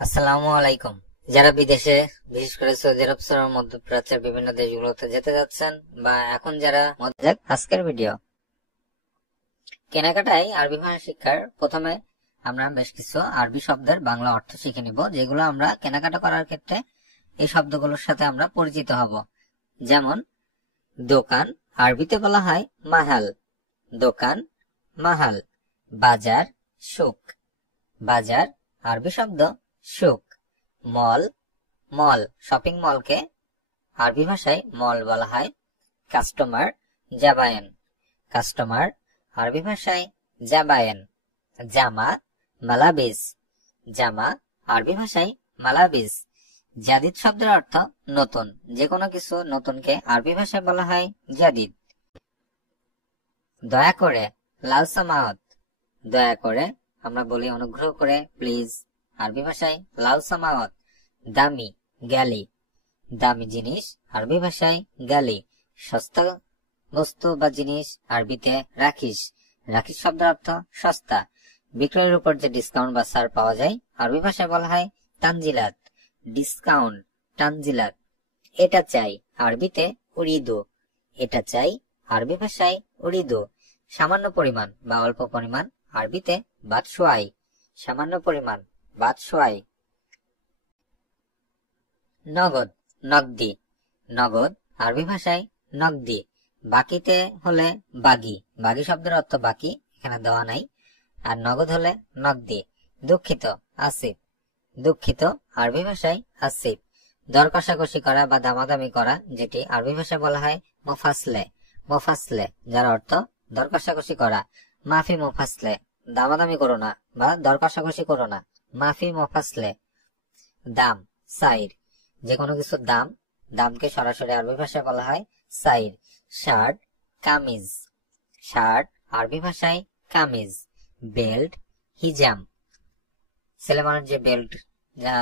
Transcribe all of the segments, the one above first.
আসসালামু আলাইকুম। যারা বিদেশে, বিশেষ করে সৌদি আরব সহ মধ্যপ্রাচ্যের বিভিন্ন দেশগুলোতে যেতে যাচ্ছেন বা এখন যারা আজকের ভিডিও কেনাকাটায় আরবি ভাষা শিক্ষার প্রথমে আমরা বেশ কিছু আরবি শব্দের বাংলা অর্থ শিখে নিব, যেগুলো আমরা কেনাকাটা করার ক্ষেত্রে এই শব্দগুলোর সাথে আমরা পরিচিত হব। যেমন দোকান, আরবিতে বলা হয় মাহাল, দোকান মাহাল। বাজার, সুক, বাজার আরবি শব্দ সুক। মল, মল শপিং মলকে আরবি ভাষায় মল বলা হয়। কাস্টমার, জাবায়েন, কাস্টমার আরবি ভাষায় জাবায়েন। জামা, মালাবিস, জামা আরবি ভাষায় মালাবিস। জাদিদ শব্দের অর্থ নতুন, যে কোনো কিছু নতুনকে আরবি ভাষায় বলা হয় জাদিদ। দয়া করে, লাল সামাওয়াত, দয়া করে আমরা বলি অনুগ্রহ করে, প্লিজ আরবি ভাষায় লাল সামাওয়াত। দামি, গ্যালি, দামি জিনিস আরবি ভাষায় গ্যালি। সস্তা বস্তু বা জিনিস আরবিতে রাখিস, রাখিস শব্দের অর্থ সস্তা। বিক্রয়ের উপর যে ডিসকাউন্ট বা ছাড় পাওয়া যায় আরবি ভাষায় বলা হয় তানজিলাত, ডিসকাউন্ট, তানজিলাত। এটা চাই আরবিতে উরিদু, এটা চাই আরবি ভাষায় উরিদু। সামান্য পরিমাণ বা অল্প পরিমাণ আরবিতে বাদশোয়াই, সামান্য পরিমাণ বাদশোয়াই। নগদ, নগদি, নগদ আরবি ভাষায় নগদি। বাকিতে হলে বাগি, বাগি শব্দের অর্থ বাকি, এখানে দেওয়া নাই। আর নগদ হলে নগদি। দুঃখিত, আসিফ, দুঃখিত আরবি ভাষায় আসিফ। দর কষাকষি করা বা দামাদামি করা, যেটি আরবি ভাষায় বলা হয় মুফাসলে, মুফাসলে যার অর্থ দর কষাকষি করা। মাফি মুফাসলে, দামাদামি করো না বা দর কষাকষি করো না, মাফি মুফাসলে। দাম, সাইর, যে কোনো কিছুর দাম, দামকে সরাসরি আরবি ভাষায় বলা হয় সাইর। শার্ট, কামিজ, শার্ট আরবি ভাষায় কামিজ। বেল্ট, হিজাম, ছেলে মানুষ যে বেল্ট যা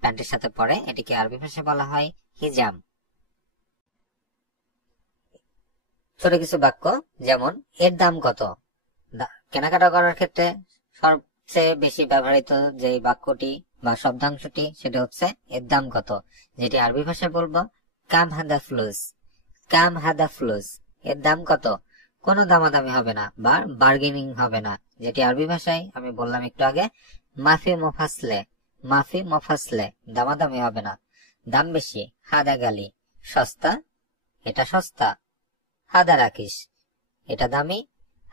প্যান্টের সাথে পরে এটিকে আরবি ভাষায় বলা হয় হিজাম। ছোট কিছু বাক্য, যেমন এর দাম কত। কেনাকাটা করার ক্ষেত্রে সবচেয়ে বেশি ব্যবহৃত যে বাক্যটি বা শব্দাংশটি সেটা হচ্ছে এর দাম কত, যেটি আরবি ভাষায় বলবো কাম হাদা ফ্লুস, কাম হাদা ফ্লুস। এর দাম কত, কোনো দামাদামি হবে না বা বার্গেনিং হবে না, যেটি আরবি ভাষায় আমি বললাম একটু আগে মাফি মুফাসলে, মাফি মুফাসলে, দামাদামি হবে না। দাম বেশি, হাদা গালি, সস্তা, এটা সস্তা। হাদা রাখিস, এটা দামি,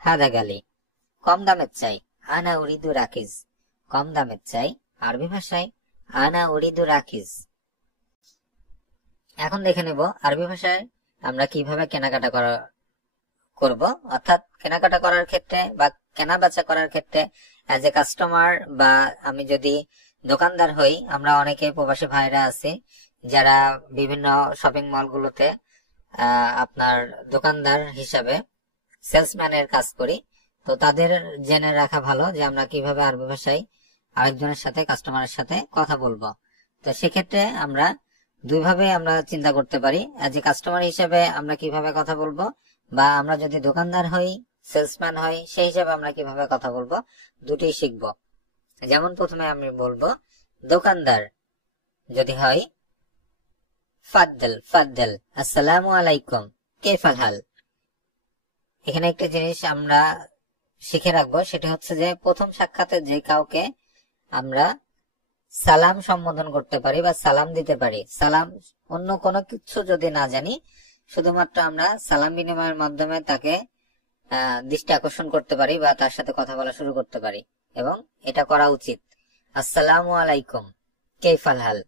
হাদা গালি। কম দামের চাই, আনা উরিদু রাখিস, কম দামের চাই আরবি ভাষায় আনা উরিদু রাখিস। এখন দেখে নেব আরবি ভাষায় আমরা কিভাবে কেনাকাটা করব, অর্থাৎ কেনাকাটা করার ক্ষেত্রে বা কেনা বেচা করার ক্ষেত্রে অ্যাজ এ কাস্টমার বা আমি যদি দোকানদার হই, আমরা অনেকে প্রবাসী ভাইরা আছি যারা বিভিন্ন শপিং মলগুলোতে আপনার দোকানদার হিসাবে সেলসম্যানের কাজ করি। তো তাদের জেনে রাখা ভালো যে আমরা কিভাবে আরবি ভাষায় আরেকজনের সাথে, কাস্টমারের সাথে কথা বলবো। তো সেক্ষেত্রে আমরা দুইভাবে আমরা চিন্তা করতে পারি, যে কাস্টমার হিসেবে আমরা কিভাবে কথা বলবো, বা আমরা যদি দোকানদার হই, সেলসম্যান হই, সেই হিসাবে আমরা কিভাবে কথা বলবো, দুটোই শিখবো। যেমন প্রথমে আমি বলবো দোকানদার যদি হয় ফাদ্দল, ফাদ্দল, আসসালামু আলাইকুম, কেফাল হাল। এখানে একটা জিনিস আমরা শিখে রাখবো, সেটা হচ্ছে যে প্রথম সাক্ষাতে যে কাউকে আমরা সালাম সম্বোধন করতে পারি বা সালাম দিতে পারি। সালাম, অন্য কোনো কিছু যদি না জানি, শুধুমাত্র আমরা সালাম বিনিময়ের মাধ্যমে তাকে দৃষ্টি আকর্ষণ করতে পারি বা তার সাথে কথা বলা শুরু করতে পারি, এবং এটা করা উচিত। আসসালামু আলাইকুম, কেফাল হাল।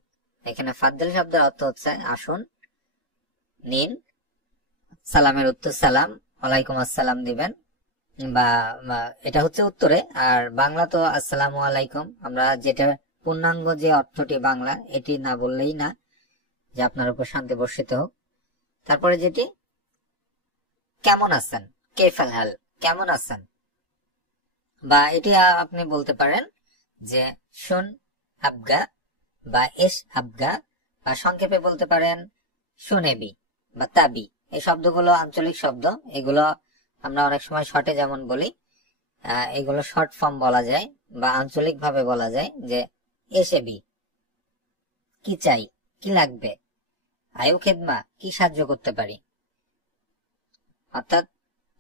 এখানে ফাদ্দল শব্দের অর্থ হচ্ছে আসুন, নিন, সালামের উত্তর সালাম, ওয়ালাইকুম আসসালাম দিবেন, বা এটা হচ্ছে উত্তরে। আর বাংলা তো আসসালামু আলাইকুম, আমরা যেটা পূর্ণাঙ্গ যে অর্থটি বাংলা, এটি না বললেই না, যে আপনার উপর শান্তি বর্ষিত হোক। তারপরে যেটি কেমন আছেন, কেফাল হাল, কেমন আছেন। বা এটি আপনি বলতে পারেন যে শুন আবগা বা এস আবগা, বা সংক্ষেপে বলতে পারেন শুনেবি বা তাবি। এই শব্দগুলো আঞ্চলিক শব্দ, এগুলো আমরা অনেক সময় শর্টে যেমন বলি, এগুলো শর্ট ফর্ম বলা যায় বা আঞ্চলিক ভাবে বলা যায়, যে এসেবি, কি চাই, কি লাগবে, আয়ু খেদমা কি সাহায্য করতে পারি। অর্থাৎ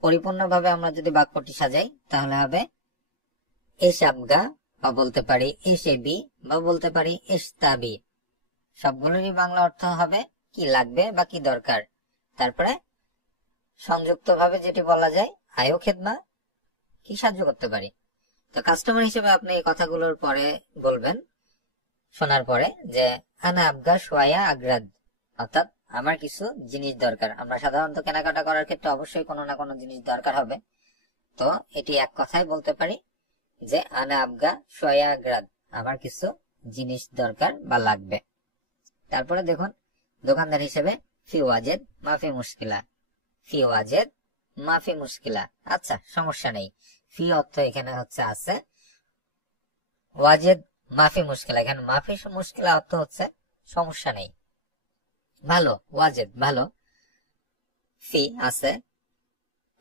পরিপূর্ণভাবে আমরা যদি বাক্যটি সাজাই তাহলে হবে এস আবগা, বা বলতে পারি এস এবি, বা বলতে পারি এস তাবি। সবগুলোরই বাংলা অর্থ হবে কি লাগবে বা কি দরকার। তারপরে সংযুক্ত ভাবে যেটি বলা যায় আয়ু খেদমা কি সাহায্য করতে পারি। তো কাস্টমার হিসেবে আপনি এই কথাগুলোর পরে বলবেন, শোনার পরে, যে আনা আবগা সোয়া আগ্রাদ, অর্থাৎ আমার কিছু জিনিস দরকার। আমরা সাধারণত কেনাকাটা করার ক্ষেত্রে অবশ্যই কোনো না কোনো জিনিস দরকার হবে। তো এটি এক কথায় বলতে পারি যে আনা আবগা সোয়া আগ্রাদ, আমার কিছু জিনিস দরকার বা লাগবে। তারপরে দেখুন দোকানদার হিসেবে ফি ওয়াজেদ মাফি মুশকিলা, ফি ওয়াজেদ মাফি মুশকিলা। আচ্ছা, সমস্যা নেই। ফি অর্থ এখানে হচ্ছে আছে, ওয়াজেদ মাফি মুশকিলা, এখানে মাফি মুশকিলা অর্থ হচ্ছে সমস্যা নেই, ভালো। ওয়াজেদ ভালো, ফি আছে,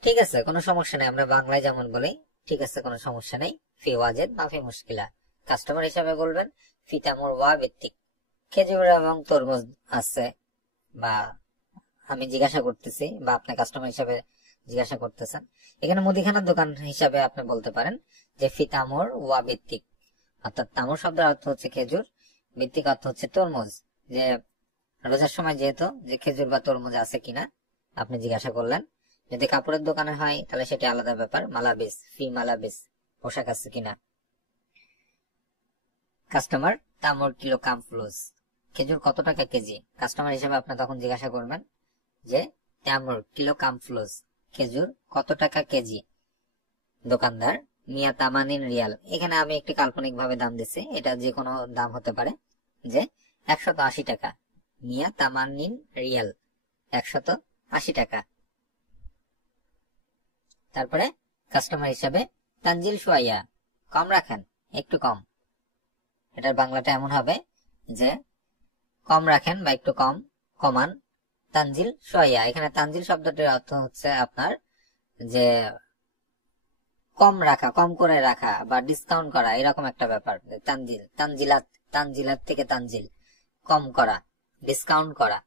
ঠিক আছে, কোনো সমস্যা নেই। আমরা বাংলায় যেমন বলি ঠিক আছে, কোনো সমস্যা নেই, ফি ওয়াজেদ মাফি মুশকিলা। কাস্টমার হিসাবে বলবেন ফি তামুর ওয়া ভিত্তিক, খেজুর এবং তরমুজ আছে, বা আমি জিজ্ঞাসা করতেছি বা আপনি কাস্টমার হিসাবে জিজ্ঞাসা করতেছেন। এখানে মুদিখানার দোকান হিসাবে আপনি বলতে পারেন যে ফি তামুর ওয়া ভিত্তিক, অর্থাৎ তামুর শব্দের অর্থ হচ্ছে খেজুর, ভিত্তিক অর্থ হচ্ছে তরমুজ। যে রোজার সময় যেহেতু যে খেজুর বা তরমুজ আছে কিনা আপনি জিজ্ঞাসা করলেন। যদি কাপড়ের দোকানে হয় তাহলে সেটা আলাদা ব্যাপার, মালাবিস, ফি মালাবিস, পোশাক আছে কিনা। কাস্টমার তামর কিলো কাম ফ্লুস, খেজুর কত টাকা কেজি। কাস্টমার হিসেবে আপনি তখন জিজ্ঞাসা করবেন যে তামর কিলো কাম ফ্লুস, খেজুর কত টাকা কেজি। দোকানদার মিয়া তামানিন রিয়াল, এখানে আমি একটি কাল্পনিক ভাবে দাম দিচ্ছি, এটা যে কোনো দাম হতে পারে, যে 180 টাকা, মিয়া তামানিন রিয়াল, 180 টাকা। তারপরে কাস্টমার হিসাবে তানজিল সোয়া, কম রাখেন, একটু কম। এটার বাংলাটা এমন হবে যে কম রাখেন বা একটু কম, কমান। তানজিল সোয়া, এখানে তানজিল শব্দটির অর্থ হচ্ছে আপনার যে কম রাখা, কম করে রাখা বা ডিসকাউন্ট করা, এরকম একটা ব্যাপার। তানজিল, তানজিলাত, তানজিলাত থেকে তানজিল, কম করা, ডিসকাউন্ট করা।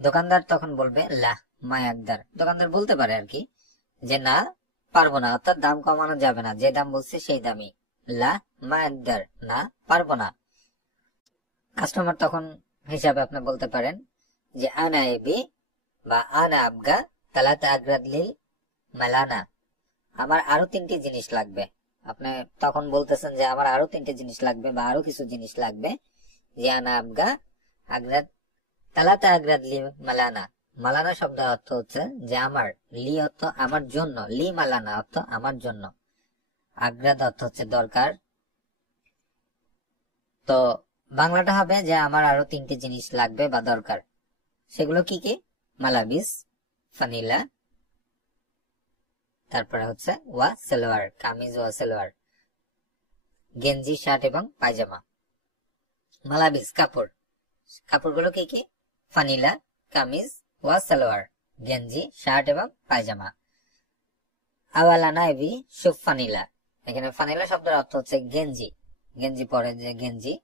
দোকানদার তখন বলবে লা মা একদার, দোকানদার বলতে পারে আর কি যে না পারবো না, অর্থাৎ দাম কমানো যাবে না, যে দাম বলছে সেই দামই, লা মা একদার, না পারবো না। কাস্টমার তখন হিসাবে আপনি বলতে পারেন যে আনা এবি বা আনা আবগা তালাতা আগ্রাদ লিল মালানা, আমার আরো 3টি জিনিস লাগবে। আপনি তখন বলতেছেন যে আমার আরো 3টে জিনিস লাগবে বা আরো কিছু জিনিস লাগবে, যে আনা আবগা আগ্রাদ তালাতা আগ্রাদ লি মালানা। মালানা শব্দের অর্থ হচ্ছে যে আমার, লি অর্থ আমার জন্য, লি মালানা অর্থ আমার জন্য, আগ্রাদ অর্থ হচ্ছে দরকার। তো বাংলাটা হবে যে আমার আরো 3টি জিনিস লাগবে বা দরকার। সেগুলো কি কি? মালাবিস, ফানিলা, তারপরে হচ্ছে ওয়া সালোয়ার, কামিজ ওয়া সালোয়ার, গেঞ্জি, শার্ট এবং পায়জামা। মালাবিস কাপড়, কাপড়গুলো কি কি? ফানিলা, কামিজ ওয়া সালোয়ার, গেঞ্জি, শার্ট এবং পায়জামা। আওয়ালানা এবি সুফ ফানিলা, এখানে ফানিলা শব্দের অর্থ হচ্ছে গেঞ্জি, গেঞ্জি পরে যে গেঞ্জি,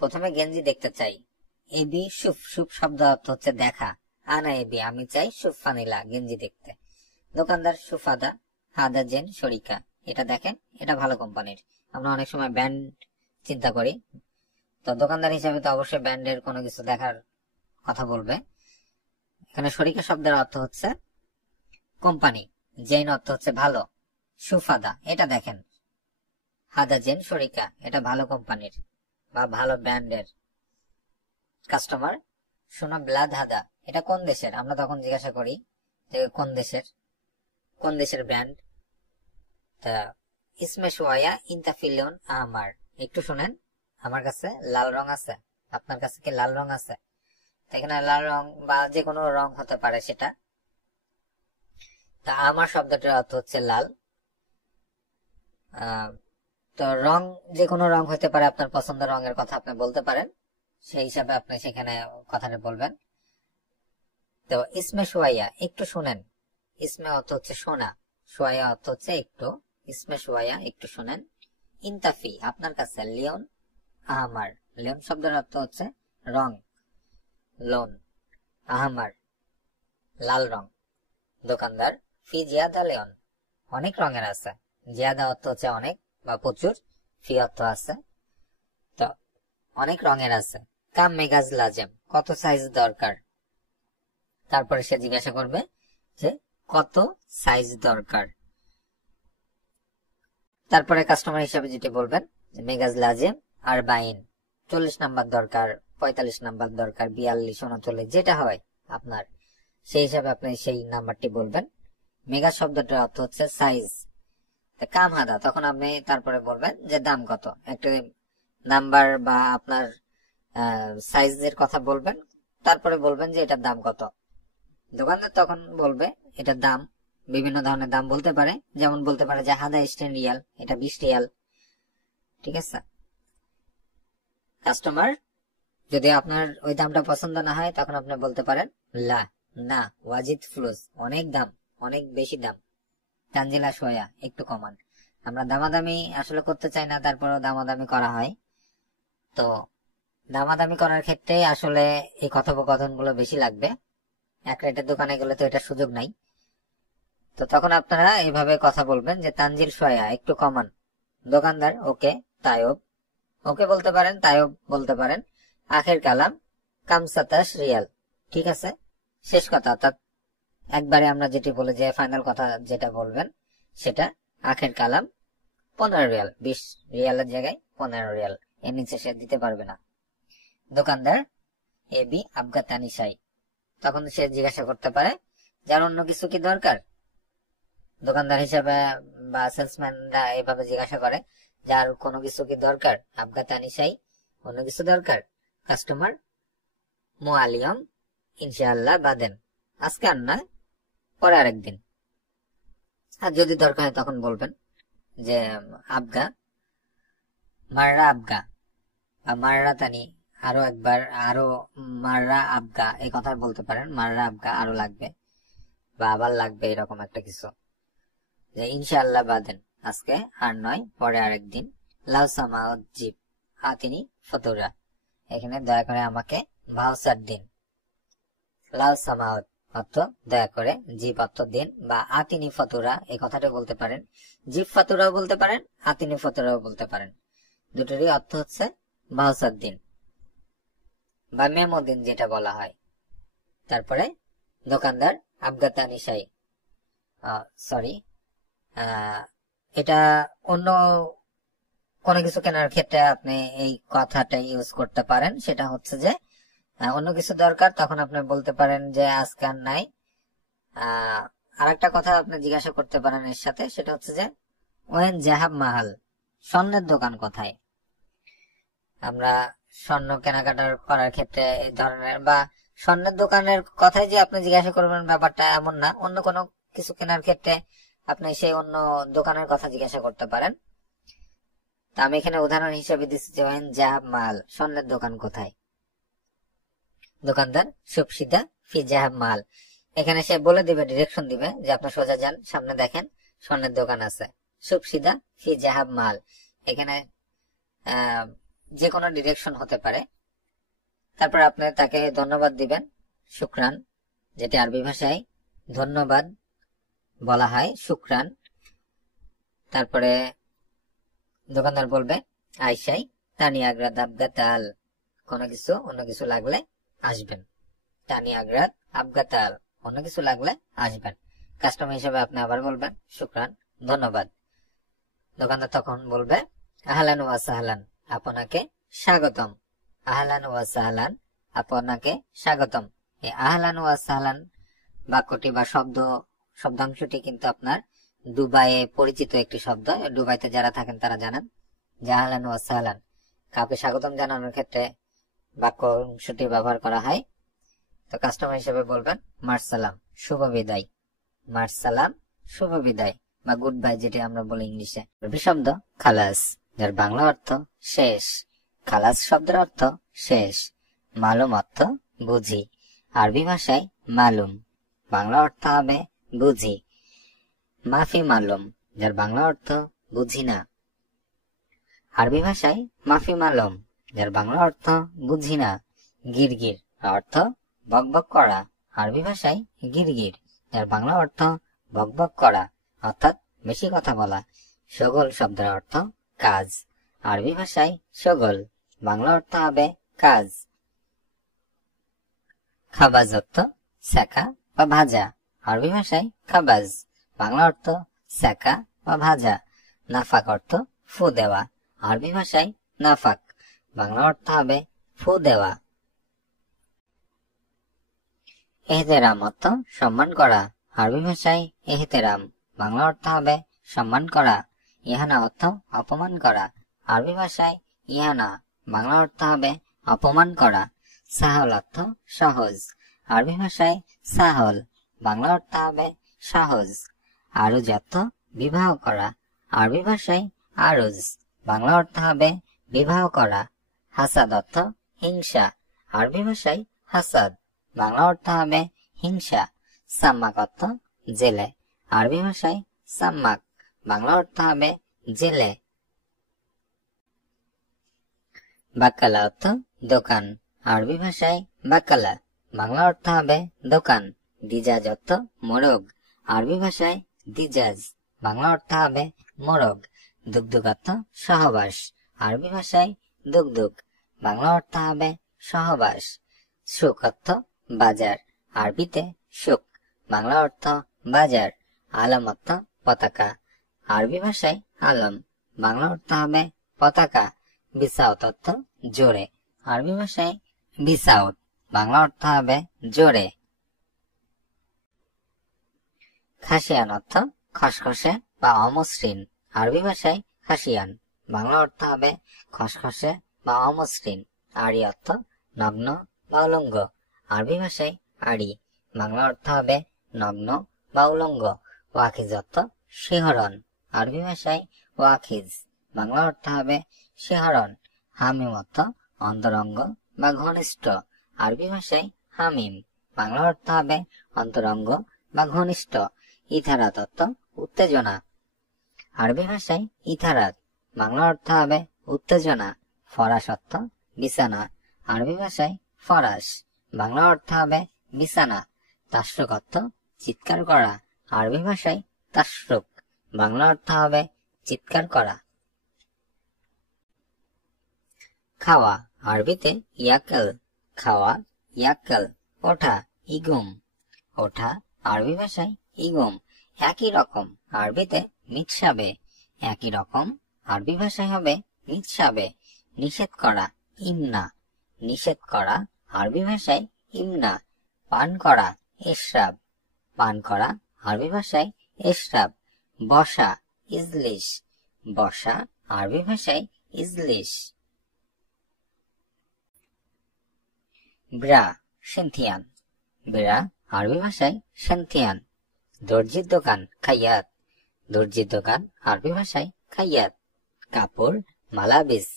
প্রথমে গেঞ্জি দেখতে চাই। এবি সুফ, সুফ শব্দ অর্থ হচ্ছে দেখা। আনা এবি আমি চাই সুফ ফানিলা, গেঞ্জি দেখতে। দোকানদার সুফাদা হাদা জেন শরিকা, এটা দেখেন, এটা ভালো কোম্পানির। আমরা অনেক সময় ব্র্যান্ড চিন্তা করি, তো দোকানদার হিসাবে তো অবশ্যই ব্র্যান্ডের কোনো কিছু দেখার কথা বলবে। এখানে শরিকা শব্দের অর্থ হচ্ছে কোম্পানি, জেন অর্থ হচ্ছে ভালো, সুফাদা এটা দেখেন, হাদা জেন শরিকা এটা ভালো কোম্পানির বা ভালো ব্র্যান্ডের। কাস্টমার শোনা ব্লাদ হাদা, এটা কোন দেশের। আমরা তখন জিজ্ঞাসা করি যে কোন দেশের, কোন দেশের ব্র্যান্ড। তা ইসমে সোয়া ইনতাফিলিয়ন আমার, একটু শুনেন, আমার কাছে লাল রং আছে, আপনার কাছে কি লাল রং আছে? এখানে লাল রং বা যে কোনো রং হতে পারে সেটা। তা আমার শব্দটির অর্থ হচ্ছে লাল। তো রং যে কোনো রং হতে পারে, আপনার পছন্দের রঙের কথা আপনি বলতে পারেন, সেই হিসাবে আপনি সেখানে কথাটা বলবেন। তো ইসমে সোয়া একটু শুনেন, ইসমে অর্থ হচ্ছে শোনা, সোয়া অর্থ হচ্ছে একটু, ইসমে সোয়া একটু শুনেন। ইনতাফি আপনার কাছে, লিওন আমার, লিওন শব্দের অর্থ হচ্ছে রং, লোন, আহমার লাল রং। দোকানদার ফি জিয়াদা লিওন, অনেক রঙের আছে। জিয়াদা অর্থ হচ্ছে অনেক বা প্রচুর, ফি অর্থ আছে, তো অনেক রঙের আছে। কাম মেগাজ লাজেম, কত সাইজ দরকার। তারপরে সে জিজ্ঞাসা করবে যে কত সাইজ দরকার। তারপরে কাস্টমার হিসাবে যেটি বলবেন মেগাজ লাজেম আর বাইন, 40 নাম্বার দরকার, 45 নাম্বার দরকার, 42, 39, যেটা হয় আপনার, সেই হিসাবে আপনি সেই নাম্বারটি বলবেন। মেগা শব্দটার অর্থ হচ্ছে সাইজ। কাম হাদা, তখন আপনি তারপরে বলবেন যে দাম কত। একটা নাম্বার বা আপনার সাইজের কথা বলবেন, তারপরে বলবেন যে এটার দাম কত। দোকানদার তখন বলবে এটার দাম, বিভিন্ন ধরনের দাম বলতে পারে, যেমন বলতে পারে যে হাদা 10 রিয়াল, এটা 20 রিয়াল। ঠিক আছে। কাস্টমার যদি আপনার ওই দামটা পছন্দ না হয়, তখন আপনি বলতে পারেন লা, না, ওয়াজিদ ফ্লুস, অনেক দাম, অনেক বেশি দাম। তানজিলা সোয়া, একটু কমান। আমরা দামাদামি আসলে করতে চাই না, তারপরেও দামাদামি করা হয়। তো দামাদামি করার ক্ষেত্রে আসলে এই কথোপকথন গুলো বেশি লাগবে। এক রেটের দোকানে গেলে তো এটা সুযোগ নাই। তো তখন আপনারা এইভাবে কথা বলবেন যে তানজিল সোয়া, একটু কমান। দোকানদার ওকে তায়ব, ওকে বলতে পারেন, তায়ব বলতে পারেন। আখের কালাম কাম 27 রিয়াল, ঠিক আছে, শেষ কথা। অর্থাৎ একবারে আমরা যেটি বলে যে ফাইনাল কথা যেটা বলবেন সেটা আখের কালাম 15 রিয়াল, 20 রিয়ালের জায়গায় 15 রিয়াল, এর নিচে সে দিতে পারবে না। দোকানদার এবি আফগাতানিসাই, তখন সে জিজ্ঞাসা করতে পারে যার অন্য কিছু কি দরকার। দোকানদার হিসাবে বা সেলসম্যানরা এইভাবে জিজ্ঞাসা করে যার কোনো কিছু কি দরকার, আফগাতানিসাই, অন্য কিছু দরকার। কাস্টমার মুআলিয়ম ইনশাআল্লাহ বাদেন, আজকে আর না, পরে আরেকদিন। আর যদি দরকার হয় তখন বলবেন যে আবগা, মাররা আবগা বা মাররা তানি, আরো একবার, আরো মাররা আবগা, এই কথা বলতে পারেন। মাররা আবগা, আরো লাগবে বা আবার লাগবে, এরকম একটা কিছু। যে ইনশাআল্লাহ বাদেন, আজকে আর নয়, পরে আরেকদিন। লাউ সামাউদ জিপ আতিনি ফতুরা, এখানে দয়া করে আমাকে ভাউচার দিন। লাউ সামাউদ অর্থ দয়া করে, জিপ অর্থ দিন, বা আতিনি ফতুরা এই কথাটা বলতে পারেন। জিপ ফতুরাও বলতে পারেন, আতিনি ফতুরাও বলতে পারেন। দুটোরই অর্থ হচ্ছে ভাউচার দিন বা মেমো দিন, যেটা বলা হয়। তারপরে দোকানদার আফগাতানিসাই, সরি, এটা অন্য কোনো কিছু কেনার ক্ষেত্রে আপনি এই কথাটা ইউজ করতে পারেন। সেটা হচ্ছে যে অন্য কিছু দরকার, তখন আপনি বলতে পারেন যে আজকে আর নাই। আরেকটা কথা আপনি জিজ্ঞাসা করতে পারেন এর সাথে, সেটা হচ্ছে যে ওয়েন জাহাব মাহাল, স্বর্ণের দোকান কোথায়। আমরা স্বর্ণ কেনাকাটা করার ক্ষেত্রে এই ধরনের, বা স্বর্ণের দোকানের কথাই যে আপনি জিজ্ঞাসা করবেন ব্যাপারটা এমন না। অন্য কোনো কিছু কেনার ক্ষেত্রে আপনি সেই অন্য দোকানের কথা জিজ্ঞাসা করতে পারেন। তা আমি এখানে উদাহরণ হিসেবে দিচ্ছি যে ওয়েন জাহাব মাল, স্বর্ণের দোকান কোথায়। দোকানদার সুবসিদা ফি জাহাব মাল, এখানে সে বলে দিবে, ডিরেকশন দিবে যে আপনি সোজা যান, সামনে দেখেন স্বর্ণের দোকান আছে। সুবসিদা ফি জাহাব মাল, এখানে যে কোনো ডিরেকশন হতে পারে। তারপর আপনি তাকে ধন্যবাদ দিবেন, শুকরান, যেটি আরবি ভাষায় ধন্যবাদ বলা হয়, শুকরান। তারপরে দোকানদার বলবে আইসাই তানি আগ্রাদ আবগাতাল, কোনো কিছু অন্য কিছু লাগলে আসবেন। তানি আগ্রাদ আবগাতাল, অন্য কিছু লাগলে আসবেন। কাস্টমার হিসেবে আপনি আবার বলবেন শুকরান, ধন্যবাদ। দোকানদার তখন বলবে আহলান ওয়া সাহলান, আপনাকে স্বাগতম। আহলান ওয়া সাহলান, আপনাকে স্বাগতম। এই আহলান ওয়া সাহলান বাক্যটি বা শব্দাংশটি কিন্তু আপনার দুবাইয়ে পরিচিত একটি শব্দ। দুবাইতে যারা থাকেন তারা জানেন যে আহলান ওয়া সাহলান, কাউকে স্বাগতম জানানোর ক্ষেত্রে বাক্য অংশটি ব্যবহার করা হয়। তো কাস্টমার হিসেবে বলবেন মারসালাম, শুভ বিদায়। মারসালাম, শুভ বিদায় বা গুড বাই, যেটি আমরা বলি ইংলিশে। আরবি শব্দ খালাস, যার বাংলা অর্থ শেষ। খালাস শব্দের অর্থ শেষ। মালুম অর্থ বুঝি। আরবি ভাষায় মালুম, বাংলা অর্থ হবে বুঝি। মাফি মালুম, যার বাংলা অর্থ বুঝি না। আরবি ভাষায় মাফি মালুম, যার বাংলা অর্থ বুঝি না। গিরগির অর্থ বকবক করা, আরবি ভাষায় গিরগির, এর বাংলা অর্থ বকবক করা অর্থাৎ বেশি কথা বলা। শগল শব্দের অর্থ কাজ, আরবি ভাষায় শগল, বাংলা অর্থ হবে কাজ। খাবাজ অর্থ সেকা বা ভাজা, আরবি ভাষায় খাবাজ, বাংলা অর্থ সেকা বা ভাজা। নাফাক অর্থ ফু দেওয়া, আরবি ভাষায় নাফাক, বাংলা অর্থ হবে ফু দেওয়া। এহতেরাম অর্থ সম্মান করা, আরবি ভাষায় এহতেরাম, বাংলা অর্থ হবে সম্মান করা। ইহানা অর্থ অপমান করা, আরবি ভাষায় ইহানা, বাংলা অর্থ হবে অপমান করা। সাহল অর্থ সহজ, আরবি ভাষায় সাহল, বাংলা অর্থ হবে সহজ। আরুজ অর্থ বিবাহ করা, আরবি ভাষায় আরুজ, বাংলা অর্থ হবে বিবাহ করা। হাসাদ অর্থ হিংসা, আরবি ভাষায় হাসাদ, বাংলা অর্থ হবে হিংসা। সাম্মাক অর্থ জেলে, আরবি ভাষায় সাম্মাক, বাংলা অর্থ হবে জেলে। বাক্কালা অর্থ দোকান, আরবি ভাষায় বাক্কালা, বাংলা অর্থ হবে দোকান। দিজাজ অর্থ মোরগ, আরবি ভাষায় দিজাজ, বাংলা অর্থ হবে মোরগ। দুগদুগ অর্থ সহবাস, আরবি ভাষায় দুগদুগ, বাংলা অর্থ হবে সহবাস। সুক অর্থ বাজার, আরবিতে সুক, বাংলা অর্থ বাজার। আলম অর্থ পতাকা, আরবি ভাষায় আলম, বাংলা অর্থ হবে পতাকা। বিসাউত অর্থ জোরে, আরবি ভাষায় বিসাউত, বাংলা অর্থ হবে জোরে। খাসিয়ান অর্থ খসখসে বা অমসৃণ, আরবি ভাষায় খাসিয়ান, বাংলা অর্থ হবে খসখসে বা অমসৃণ। আড়ি অর্থ নগ্ন বা উলঙ্গ, আরবি ভাষায় আড়ি, বাংলা অর্থ হবে নগ্ন বা উলঙ্গ। ওয়াখিজ অর্থ শিহরণ, আরবি ভাষায় ওয়াখিজ, বাংলা অর্থ হবে শিহরণ। হামিম অর্থ অন্তরঙ্গ বা ঘনিষ্ঠ, আরবি ভাষায় হামিম, বাংলা অর্থ হবে অন্তরঙ্গ বা ঘনিষ্ঠ। ইথারাত অর্থ উত্তেজনা, আরবি ভাষায় ইথারাত, বাংলা অর্থ হবে উত্তেজনা। ফরাস অর্থ বিছানা, আরবি ভাষায় ফরাস, বাংলা অর্থ হবে বিছানা। তাশরুক অর্থ চিৎকার করা, আরবি ভাষায় তাশরুক, বাংলা অর্থ হবে চিৎকার করা। খাওয়া, আরবিতে ইয়াকেল, খাওয়া ইয়াকেল। ওঠা ইগুম, ওঠা, আরবি ভাষায় ইগুম, একই রকম, আরবিতে মিতসাবে, একই রকম, আরবি ভাষায় হবে মিতসাবে। নিষেধ করা ইমনা, নিষেধ করা, আরবি ভাষায় ইমনা। পান করা ইশরাব, পান করা, আরবি ভাষায় ইশরাব। বসা ইজলিস, বসা, আরবি ভাষায় ইজলিস। ব্রা সিনথিয়ান, ব্রা, আরবি ভাষায় সিনথিয়ান। দর্জির দোকান খাইয়াত, দর্জির দোকান, আরবি ভাষায় খাইয়াত। কাপড় মালাবিস,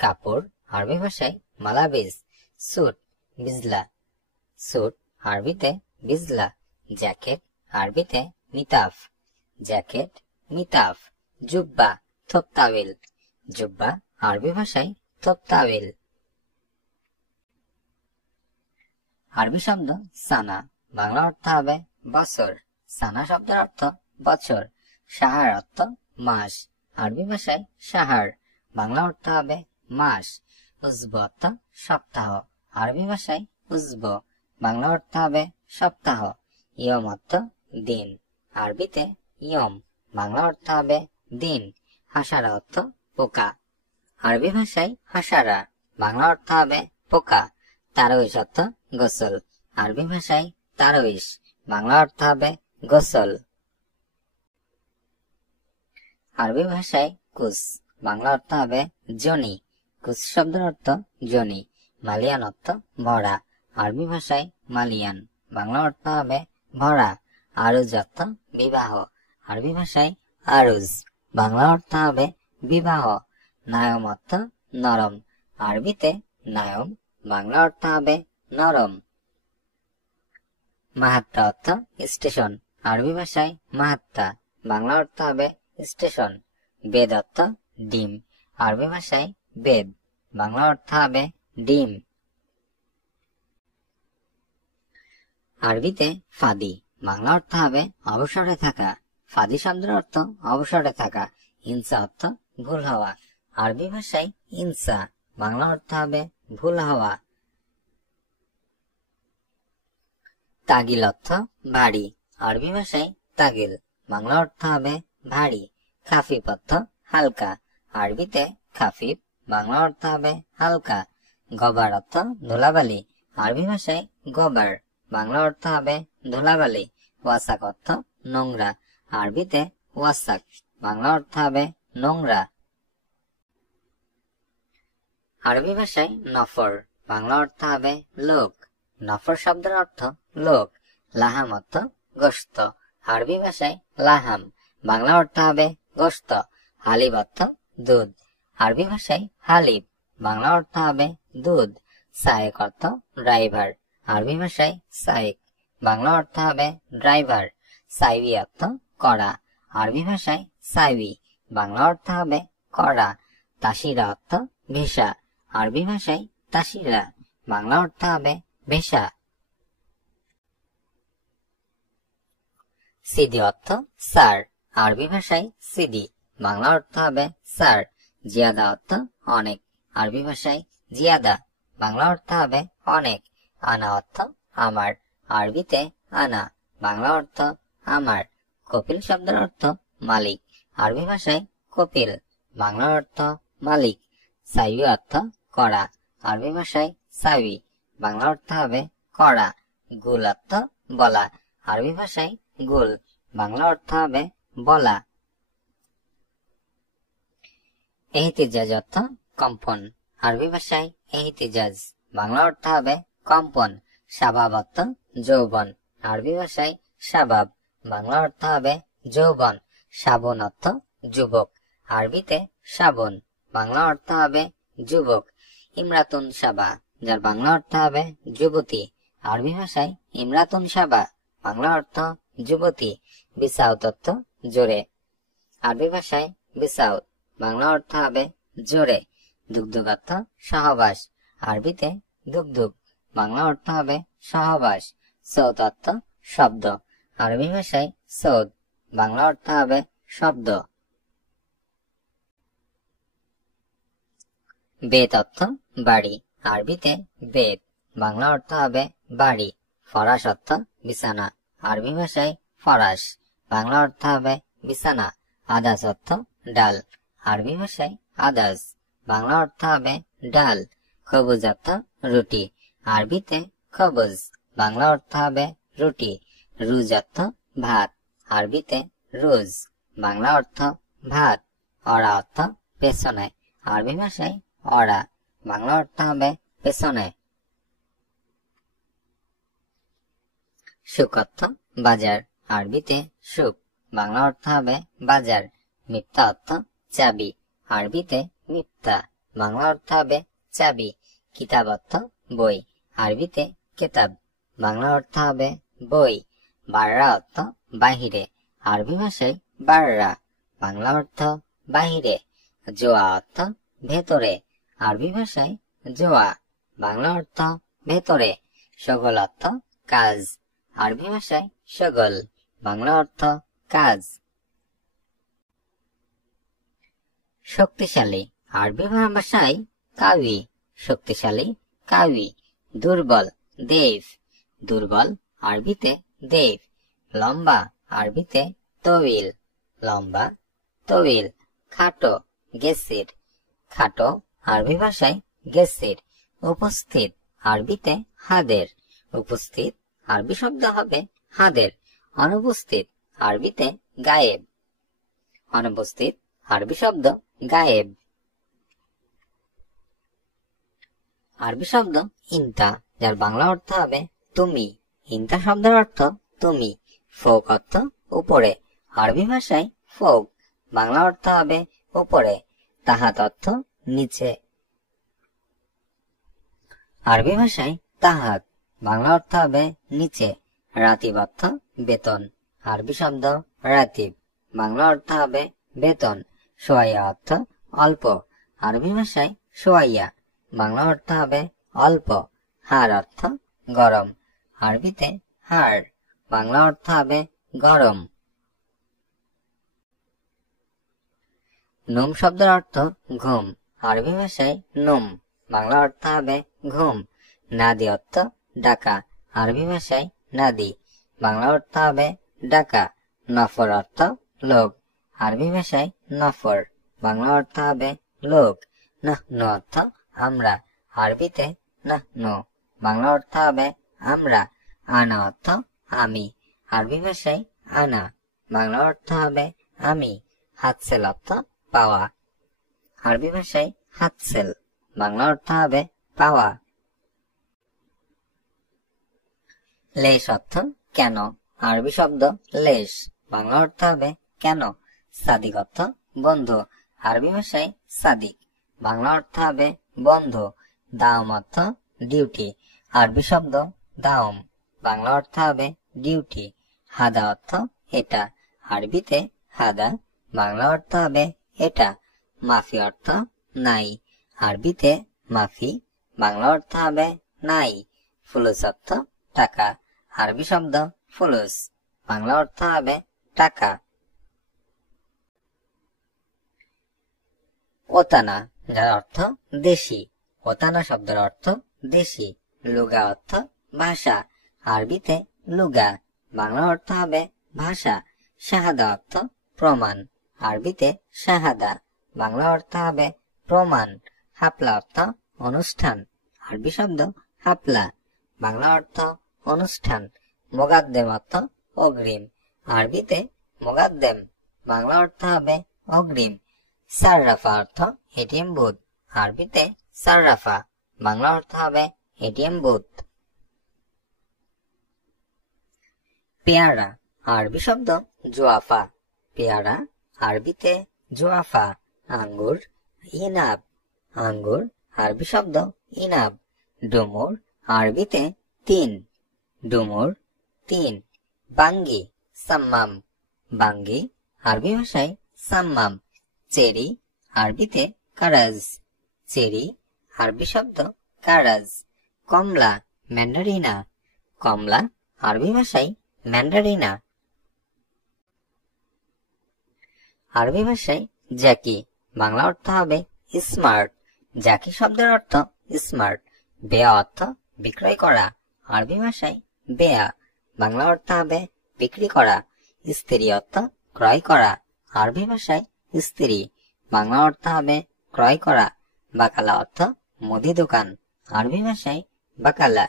কাপড়, আরবি ভাষায় মালাবিস। সুট বিজলা, সুট, আরবিতে বিজলা। জ্যাকেট, আরবিতে মিতাফ, জ্যাকেট মিতাফ। জুব্বা থোপতাওয়েল, জুব্বা, আরবি ভাষায় থোপতাওয়েল। আরবি শব্দ সানা, বাংলা অর্থ হবে বছর, সানা শব্দের অর্থ বছর। সাহার অর্থ মাস, আরবি ভাষায় সাহার, বাংলা অর্থ হবে মাস। উজব অর্থ সপ্তাহ, আরবি ভাষায় উজব, বাংলা অর্থ হবে সপ্তাহ। ইয়ম অর্থ দিন, আরবিতে ইয়ম, বাংলা অর্থ হবে দিন। হাসারা অর্থ পোকা, আরবি ভাষায় হাসারা, বাংলা অর্থ হবে পোকা। তারউইশ অর্থ গোসল, আরবি ভাষায় তারউইশ, বাংলা অর্থ হবে গোসল। আরবি ভাষায় কুস, বাংলা অর্থ হবে জনি, কুস শব্দের অর্থ জনি। মালিয়ান অর্থ ভরা, আরবি ভাষায় মালিয়ান, বাংলা অর্থ হবে ভরা। আরুজ অর্থ বিবাহ, আরবি ভাষায় আরুজ, বাংলা অর্থ হবে বিবাহ। নায়ম অর্থ নরম, আরবিতে নায়ম, বাংলা অর্থ হবে নরম। মাহাত্তা অর্থ স্টেশন, আরবি ভাষায় মাহাত্তা, বাংলা অর্থ হবে স্টেশন। বেদ অর্থ ডিম, আরবি ভাষায় বেদ, বাংলা অর্থ হবে ডিম। আরবিতে ফাদি, বাংলা অর্থ হবে অবসরে থাকা। ফাদি শব্দের অর্থ অবসরে থাকা। ইনসা অর্থ ভুল হওয়া। আরবি ভাষায় ইনসা, বাংলা অর্থ হবে ভুল হওয়া। তাগিল অর্থ ভারী, আরবি ভাষায় তাগিল, বাংলা অর্থ হবে ভারী। খাফিফ অর্থ হালকা, আরবিতে খাফিফ, বাংলা অর্থ হবে হালকা। গবার অর্থ ধুলাবালি, আরবি ভাষায় গবার, বাংলা অর্থ হবে ধুলাবালি। ওয়াসাক অর্থ নোংরা, আরবিতে ওয়াসাক, বাংলা অর্থ হবে নোংরা। আরবি ভাষায় নফর, বাংলা অর্থ হবে লোক, নফর শব্দের অর্থ লোক। লাহাম অর্থ গোশত, আরবি ভাষায় লাহাম, বাংলা অর্থ হবে গোশত। হালিব অর্থ দুধ, আরবি ভাষায় হালিব, বাংলা অর্থ হবে দুধ। সায়েক অর্থ ড্রাইভার, আরবি ভাষায় সায়েক, বাংলা অর্থ হবে ড্রাইভার। সাইবি অর্থ কড়া, আরবি ভাষায় সাইবি, বাংলা অর্থ হবে কড়া। তাসিরা অর্থ ভেসা, আরবি ভাষায় তাসিরা, বাংলা অর্থ হবে ভেসা। সিদি অর্থ স্যার, আরবি ভাষায় সিদি, বাংলা অর্থ হবে স্যার। জিয়াদা অর্থ অনেক, আরবি ভাষায় জিয়াদা, বাংলা অর্থ হবে অনেক। আনা অর্থ আমার, আরবিতে আনা, বাংলা অর্থ আমার। কপিল শব্দের অর্থ মালিক, আরবি ভাষায় কপিল, বাংলা অর্থ মালিক। সাইবি অর্থ কড়া, আরবি ভাষায় সাইবি, বাংলা অর্থ হবে কড়া। গুল অর্থ বলা, আরবি ভাষায় গুল, বাংলা অর্থ হবে বলা। এহতিজাজ অর্থ কম্পন, আরবি ভাষায় এহতিজাজ, বাংলা অর্থ হবে কম্পন। শাবাব অর্থ যৌবন, আরবি ভাষায় শাবাব, বাংলা অর্থ হবে যৌবন। শাবন অর্থ যুবক, আরবিতে শাবন, বাংলা অর্থ হবে যুবক। ইমরাতুন সাবা, যার বাংলা অর্থ হবে যুবতী, আরবি ভাষায় ইমরাতুন সাবা, বাংলা অর্থ যুবতী। বিসাউত অর্থ জোরে, আরবি ভাষায় বিসাউত, বাংলা অর্থ হবে জোরে। দুগদুগ অর্থ সহবাস, আরবিতে দুগদুগ, বাংলা অর্থ হবে সহবাস। সৌদ অর্থ শব্দ, আরবি ভাষায় সৌদ, বাংলা অর্থ হবে শব্দ। বেত অর্থ বাড়ি, আরবিতে বেত, বাংলা অর্থ হবে বাড়ি। ফরাশ অর্থ বিছানা, আরবি ভাষায় ফরাশ, বাংলা অর্থ হবে বিছানা। আদাস অর্থ ডাল, আরবি ভাষায় আদাস, বাংলা অর্থ হবে ডাল। খবুজ অর্থ রুটি, আরবিতে খবুজ, বাংলা অর্থ হবে রুটি। রুজ অর্থ ভাত, আরবিতে রুজ, বাংলা অর্থ ভাত। অড়া অর্থ পেছনে, আরবি ভাষায় অড়া, বাংলা অর্থ হবে পেছনে। সুক অর্থ বাজার, আরবিতে সুক, বাংলা অর্থ হবে বাজার। মিথ্যা অর্থ চাবি, আরবিতে মিথ্যা, বাংলা অর্থ হবে চাবি। কিতাব অর্থ বই, আরবিতে কিতাব, বাংলা অর্থ হবে বই। বাররা অর্থ বাহিরে, আরবি ভাষায় বাররা, বাংলা অর্থ বাহিরে। জোয়া অর্থ ভেতরে, আরবি ভাষায় জোয়া, বাংলা অর্থ ভেতরে। শগল অর্থ কাজ, আরবি ভাষায় শগল, বাংলা অর্থ কাজ। শক্তিশালী, আরবি ভাষায় কাউই, শক্তিশালী কাউই। দুর্বল দেব, দুর্বল আরবিতে দেব। লম্বা, আরবিতে তবিল, লম্বা তবিল। খাটো গেসির, খাটো আরবি ভাষায় গেসির। উপস্থিত, আরবিতে হাদের, উপস্থিত আরবি শব্দ হবে হাদের। অনুপস্থিত, আরবিতে গায়েব, অনুপস্থিত আরবি শব্দ গায়েব। আরবি শব্দ ইনতা, যার বাংলা অর্থ হবে তুমি, ইনতা শব্দের অর্থ তুমি। ফোক অর্থ উপরে, আরবি ভাষায় ফোক, বাংলা অর্থ হবে উপরে। তাহাত অর্থ নিচে, আরবি ভাষায় তাহাত, বাংলা অর্থ হবে নিচে। রাতিব অর্থ বেতন, আরবি শব্দ রাতিব, বাংলা অর্থ হবে বেতন। সোয়াইয়া অর্থ অল্প, আরবি ভাষায় সোয়াইয়া, বাংলা অর্থ হবে অল্প। হার অর্থ গরম, আরবিতে হাড়, বাংলা অর্থ হবে গরম। নুম শব্দের অর্থ ঘুম, আরবি ভাষায় নুম, বাংলা অর্থ হবে ঘুম। নাদি অর্থ ডাকা, আরবি ভাষায় নাদি, বাংলা অর্থ হবে ডাকা। নফর অর্থ লোক, আরবি ভাষায় নফর, বাংলা অর্থ হবে লোক। নাহনু অর্থ আমরা, আরবিতে নাহনু, বাংলা অর্থ হবে আমরা। আনা অর্থ আমি, আরবি ভাষায় আনা, বাংলা অর্থ হবে আমি। হাতসেল অর্থ পাওয়া, আরবি ভাষায় হাতসেল, বাংলা অর্থ হবে পাওয়া। লেশ অর্থ কেন, আরবি শব্দ লেশ, বাংলা অর্থ হবে কেন। সাদিক অর্থ বন্ধু, আরবি ভাষায় সাদিক, বাংলা অর্থ হবে বন্ধু। দাওম অর্থ ডিউটি, আরবি শব্দ দাওম, বাংলা অর্থ হবে ডিউটি। হাদা অর্থ এটা, আরবিতে হাদা, বাংলা অর্থ হবে এটা। মাফি অর্থ নাই, আরবিতে মাফি, বাংলা অর্থ হবে নাই। ফুলুস অর্থ টাকা, আরবি শব্দ ফুলুস, বাংলা অর্থ হবে টাকা। ওতানা, যার অর্থ দেশি, ওতানা শব্দের অর্থ দেশি। লুগা অর্থ ভাষা, আরবিতে লুগা, বাংলা অর্থ হবে ভাষা। শাহাদা অর্থ প্রমাণ, আরবিতে শাহাদা, বাংলা অর্থ হবে প্রমাণ। হাপলা অর্থ অনুষ্ঠান, আরবি শব্দ হাপলা, বাংলা অর্থ অনুষ্ঠান। মোগাদ্দেম অর্থ অগ্রিম, আরবিতে মোগাদ্দেম, বাংলা অর্থ হবে অগ্রিম। সাররাফা অর্থ এটিএম বুথ, আরবিতে সাররাফা, বাংলা অর্থ হবে এটিএম বুথ। পেয়ারা, আরবি শব্দ জোয়াফা, পেয়ারা, আরবিতে জোয়াফা। আঙ্গুর, ইনাব, আঙ্গুর, আরবি শব্দ ইনাব। ডুমুর, আরবিতে তিন, ডুমুর তিন। বাঙ্গি, সাম্মাম, বাঙ্গি, আরবি ভাষায় সাম্মাম। চেরি, আরবিতে কারাজ, চেরি, আরবি শব্দ কারাজ। কমলা, ম্যান্ডারিনা, কমলা, আরবি ভাষায় ম্যান্ডারিনা। আরবি ভাষায় জ্যাকি, বাংলা অর্থ হবে স্মার্ট, জ্যাকি শব্দের অর্থ স্মার্ট। বেয়া অর্থ বিক্রয় করা, আরবি ভাষায় বেয়া, বাংলা অর্থ হবে বিক্রি করা। স্ত্রী অর্থ ক্রয় করা, আরবি ভাষায় স্ত্রী, বাংলা অর্থ হবে ক্রয় করা। বাকালা অর্থ মুদি দোকান, আরবি ভাষায় বাকালা,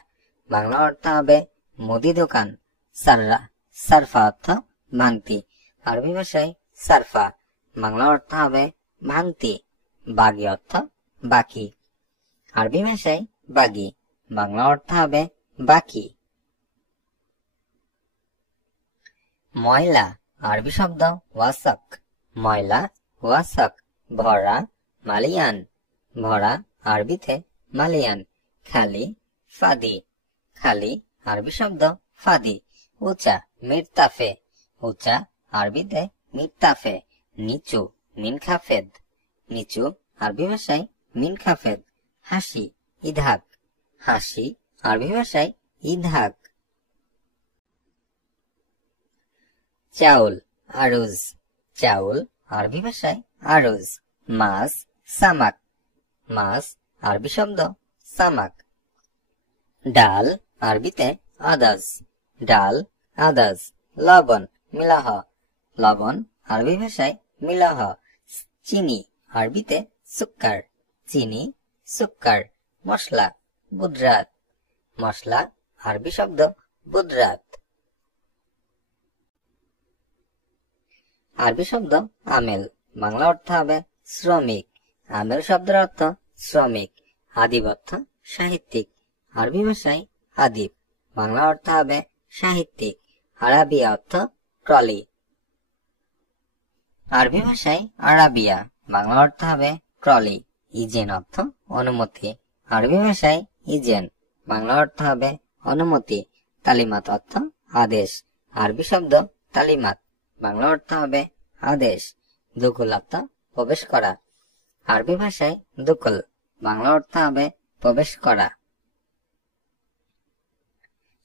বাংলা অর্থ হবে মুদি দোকান। সারফা অর্থ ভাঙতি, আরবি ভাষায় সারফা, বাংলা অর্থ হবে ভাঙতি। বাগি অর্থ বাকি, আরবি ভাষায় বাগি, বাংলা অর্থ হবে বাকি। ময়লা, আরবি শব্দ ওয়াসাক, ময়লা, ওয়াসাক। ভরা, মালিয়ান, ভরা, আরবিতে মালিয়ান। খালি, ফাদি, খালি, আরবি শব্দ ফাদি। উঁচা, মিরতাফে, উঁচা, আরবিতে মিরতাফে। নিচু, মিনখাফেদ, নিচু, আরবি ভাষায় মিনখাফেদ। হাসি, ইদহাক, হাসি, আরবি ভাষায় ইদহাক। চাউল, আরুজ, চাউল, আরবি ভাষায় আরুজ। মাছ, সামাক, মাছ, আরবি শব্দ সামাক। ডাল, আরবিতে আদাজ, ডাল, আদাজ। লবণ, মিলাহ, লবণ, আরবি ভাষায় মিলাহ। চিনি, আরবিতে সুক্কার, চিনি, সুক্কার। মশলা, বুদরাত, মশলা, আরবি শব্দ বুদরাত। আরবি শব্দ আমেল, বাংলা অর্থ হবে শ্রমিক, আমেল শব্দের অর্থ শ্রমিক। আদিব অর্থ সাহিত্যিক, আরবি ভাষায় আদিব, বাংলা অর্থ হবে সাহিত্যিক। আরাবিয়া অর্থ ট্রলি, আরবি ভাষায় আরাবিয়া, বাংলা অর্থ হবে ট্রলি। ইজেন অর্থ অনুমতি, আরবি ভাষায় ইজেন, বাংলা অর্থ হবে অনুমতি। তালিমাত অর্থ আদেশ, আরবি শব্দ তালিমাত, বাংলা অর্থ হবে আদেশ। দুকুল অর্থ প্রবেশ করা, আরবি ভাষায় দুকুল, বাংলা অর্থ হবে প্রবেশ করা।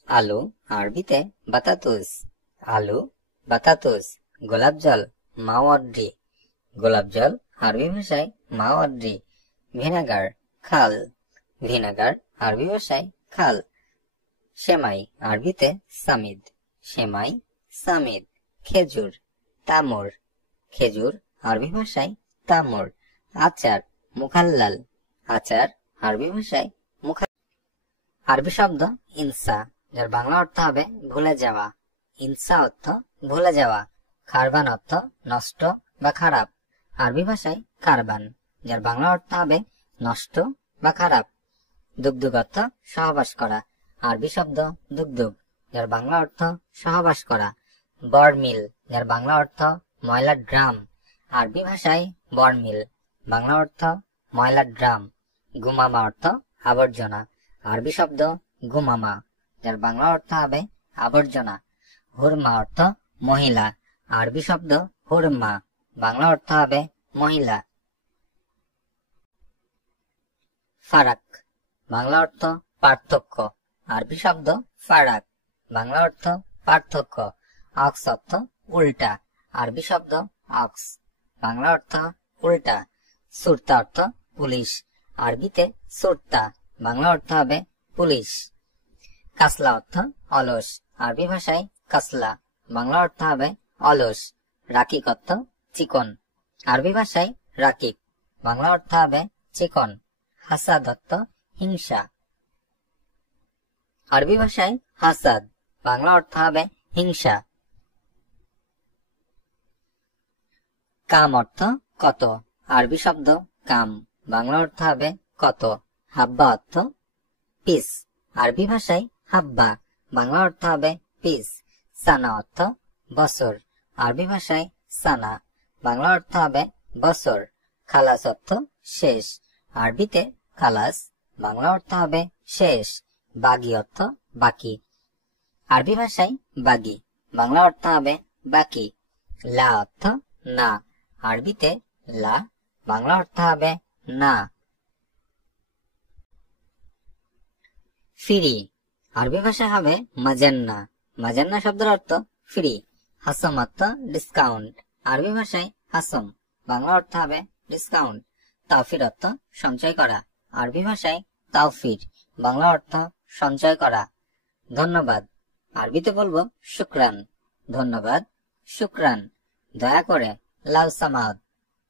আলু আরবিতে বাতাতুস, আলু বাতাতুস। গোলাপ জল মাওয়ার্ডি, গোলাপ জল আরবি ভাষায় মাওয়ার্ডি। ভিনেগার খাল, ভিনেগার আরবি ভাষায় খাল। সেমাই আরবিতে সামিদ, সেমাই সামিদ। খেজুর তামর, খেজুর আরবি ভাষায় তামর। আচার মুখাল্লাল, আচার আরবি ভাষায় মুখাল্লাল। আরবি শব্দ ইনসা, যার বাংলা অর্থ হবে ভুলে যাওয়া। ইনসা অর্থ ভুলে যাওয়া। কারবান অর্থ নষ্ট বা খারাপ। আরবি ভাষায় কারবান, যার বাংলা অর্থ হবে নষ্ট বা খারাপ। দুগদুগ অর্থ সহবাস করা। আরবি শব্দ দুগদুগ, যার বাংলা অর্থ সহবাস করা। বরমিল, যার বাংলা অর্থ ময়লার ড্রাম। আরবি ভাষায় বরমিল, বাংলা অর্থ ময়লার ড্রাম। গুমামা অর্থ আবর্জনা। আরবি শব্দ গুমামা, যার বাংলা অর্থ হবে আবর্জনা। হুরমা অর্থ মহিলা। আরবি শব্দ হুরমা, বাংলা অর্থ হবে মহিলা। ফারাক, বাংলা অর্থ পার্থক্য। আরবি শব্দ ফারাক, বাংলা অর্থ পার্থক্য। অক্স অর্থ উল্টা। আরবি শব্দ অক্স, বাংলা অর্থ উল্টা। সুরতা অর্থ পুলিশ। আরবিতে সুরতা, বাংলা অর্থ হবে পুলিশ। কাসলা অর্থ অলস। আরবি ভাষায় কাসলা, বাংলা অর্থ হবে অলস। রাকিক অর্থ চিকন। আরবি ভাষায় রাকিক, বাংলা অর্থ হবে চিকন। হাসাদ অর্থ হিংসা। আরবি ভাষায় হাসাদ, বাংলা অর্থ হবে হিংসা। কাম অর্থ কত। আরবি শব্দ কাম, বাংলা অর্থ হবে কত। হাব্বা অর্থ পিস। আরবি ভাষায় হাব্বা, বাংলা অর্থ হবে পিস। সানা অর্থ বছর। আরবি ভাষায় সানা, বাংলা অর্থ হবে বছর। খালাস অর্থ শেষ। আরবিতে খালাস, বাংলা অর্থ হবে শেষ। বাগি অর্থ বাকি। আরবি ভাষায় বাগি, বাংলা অর্থ হবে বাকি। লা অর্থ না। আরবিতে লা, বাংলা অর্থ হবে না। ফ্রি, আরবি ভাষায় হবে মাজান্না। মাজান্না শব্দের অর্থ ফ্রি। হাসম অর্থ ডিসকাউন্ট। আরবি ভাষায় হাসম, বাংলা অর্থ হবে ডিসকাউন্ট। তাওফির অর্থ সঞ্চয় করা। আরবি ভাষায় তাওফির, বাংলা অর্থ সঞ্চয় করা। ধন্যবাদ, আরবিতে বলবো শুকরান। ধন্যবাদ, শুকরান। দয়া করে লাউ সামাদ,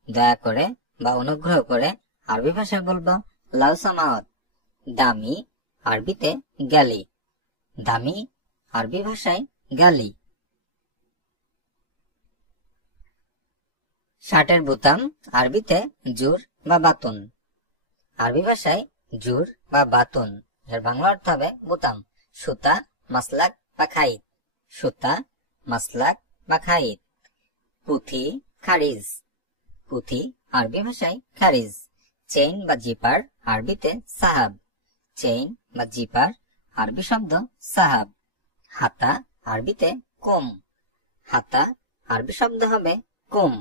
দয়া করে বা অনুগ্রহ করে। আরবি ভাষায় বলবো লাউ সামাদ। দামি, আরবিতে গালি। দামি, আরবি ভাষায় গালি। শার্টের বোতাম, আরবিতে জুর বা বাতুন। আরবি ভাষায় জুর বা বাতুন, যার বাংলা অর্থ হবে বোতাম। সুতা মাসলাক বা খাইত, সুতা মাসলাক বা খাইত। পুঁথি খারিজ, পুঁথি আরবি ভাষায় খারিজ। চেইন বা জিপার, আরবিতে সাহাব। চেইন বা জিপার, আরবি শব্দ সাহাব। হাতা, আরবিতে কুম। হাতা, আরবি শব্দ হবে কুম।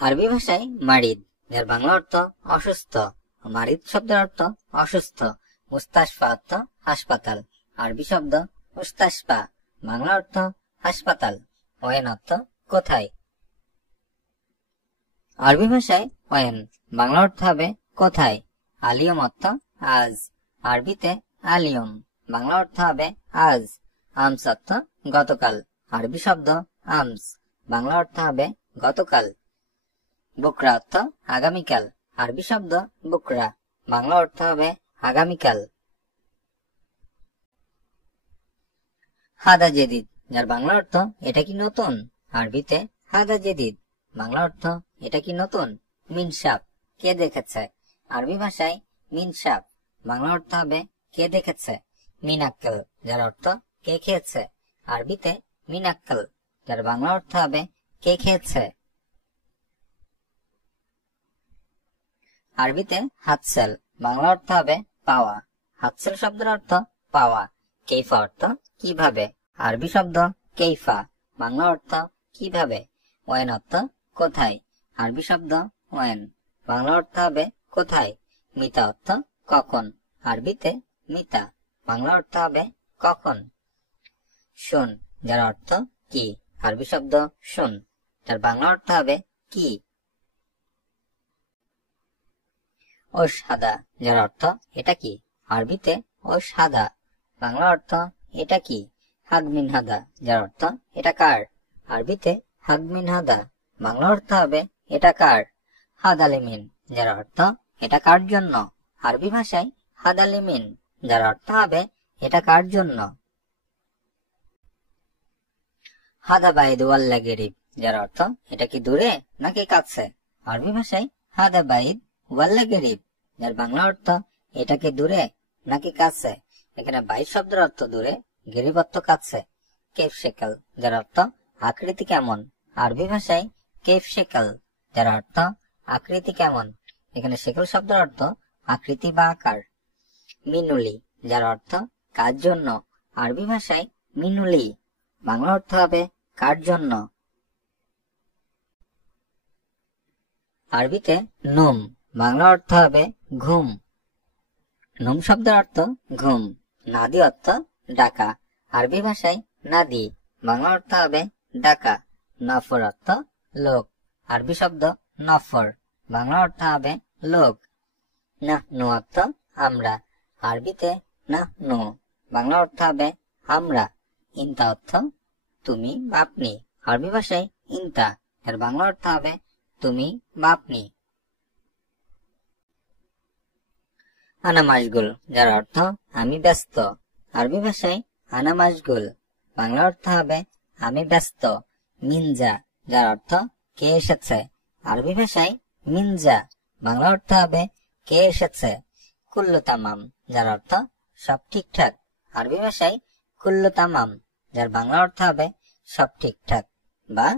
আরবি ভাষায় মারিদ, যার বাংলা অর্থ অসুস্থ। মারিদ শব্দের অর্থ অসুস্থ। মুস্তাশফা অর্থ হাসপাতাল। আরবি শব্দ মুস্তাশফা, বাংলা অর্থ হাসপাতাল। ওয়েন অর্থ কোথায়। আরবি ভাষায় ওয়েন, বাংলা অর্থ হবে কোথায়। আলিয়ম অর্থ আজ। আরবিতে আলিয়ম, বাংলা অর্থ হবে আজ। আমস অর্থ গতকাল। আরবি শব্দ আমস, বাংলা অর্থ হবে গতকাল। বুকরা অর্থ আগামীকাল। আরবি শব্দ বুকরা, বাংলা অর্থ হবে আগামীকাল। হাদা জেদিদ, যার বাংলা অর্থ এটা কি নতুন। আরবিতে হাদা জেদিদ, বাংলা অর্থ এটা কি নতুন। মিনসাপ, কে দেখেছে। আরবি ভাষায় মিনসাপ, বাংলা অর্থ হবে কে দেখেছে। মিনাক্কেল, যার অর্থ কে খেয়েছে। আরবিতে মিনাক্কেল, যার বাংলা অর্থ হবে কে খেয়েছে। আরবিতে হাতসেল, বাংলা অর্থ হবে পাওয়া। হাতসেল শব্দের অর্থ পাওয়া। কেইফা অর্থ কিভাবে। আরবি শব্দ কেইফা, বাংলা অর্থ কিভাবে। ওয়েন অর্থ কোথায়। আরবি শব্দ ওয়েন, বাংলা অর্থ হবে কোথায়। মিতা অর্থ কখন। আরবিতে মিতা, বাংলা অর্থ হবে কখন। শুন, যার অর্থ কি, আরবি শব্দ শুন, যার বাংলা অর্থ হবে কি। ও সাদা, যার অর্থ এটা কি, আরবিতে ও সাদা, বাংলা অর্থ এটা কি। হাগ মিন হাদা, যার অর্থ এটা কার, আরবিতে হাগ মিন হাদা, বাংলা অর্থ হবে এটা কার। হাদা লিমিন, যার অর্থ এটা কার জন্য, আরবি ভাষায় হাদা লিমিন, যার অর্থ হবে এটা কার জন্য। হাদা বাইদ ওয়াল্লা গেরিব, যার অর্থ এটা কি দূরে নাকি কাছে, আরবি ভাষায় হাদা বাইদ ওয়াল্লা গেরিব, যার বাংলা অর্থ এটা কি দূরে নাকি কাছে। এখানে বাইদ শব্দের অর্থ দূরে, গেরিব অর্থ কাছে। কেফ শেকাল, যার অর্থ আকৃতি কেমন, আরবি ভাষায় কেফ শেকাল, যার অর্থ আকৃতি কেমন। এখানে শেকল শব্দের অর্থ আকৃতি বা আকার। মিনুলি, যার অর্থ কার জন্য, আরবি ভাষায় মিনুলি, বাংলা অর্থ হবে কার জন্য। আরবিতে নুম, বাংলা অর্থ হবে ঘুম। নুম শব্দের অর্থ ঘুম। নাদি অর্থ ডাকা, আরবি ভাষায় নাদি, বাংলা অর্থ হবে ডাকা। নফর অর্থ লোক, আরবি শব্দ নফর, বাংলা অর্থ হবে লোক। নাহনু অর্থ আমরা, আরবিতে নাহনু, বাংলা অর্থ হবে আমরা। ইনতা অর্থ তুমি বা আপনি, আরবি ভাষায় ইনতা, এর বাংলা অর্থ হবে তুমি বা আপনি। আনা মাশগুল, যার অর্থ আমি ব্যস্ত, আরবি ভাষায় আনা মাশগুল, বাংলা অর্থ হবে আমি ব্যস্ত। মিনজা, যার অর্থ কে এসেছে, আরবি ভাষায় মিনজা, বাংলা অর্থ হবে কে এসেছে। কুল্লু তামাম, যার অর্থ সব ঠিকঠাক, আরবি ভাষায় কুল্লু তামাম, যার বাংলা অর্থ হবে সব ঠিকঠাক বা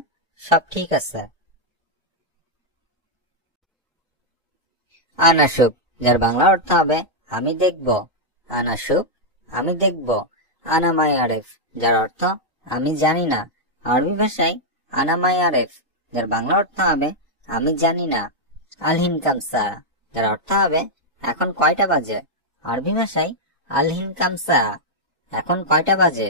সব ঠিক আছে। আনাসুক, যার বাংলা অর্থ হবে আমি দেখব, আনাসুক আমি দেখব। আনামাই আরেফ, যার অর্থ আমি জানি না, আরবি ভাষায় আনামাই আরেফ, যার বাংলা অর্থ হবে আমি জানি না। আলহিন কামসা, যার অর্থ হবে এখন কয়টা বাজে, আরবি ভাষায় আলহিন কামসা, এখন কয়টা বাজে।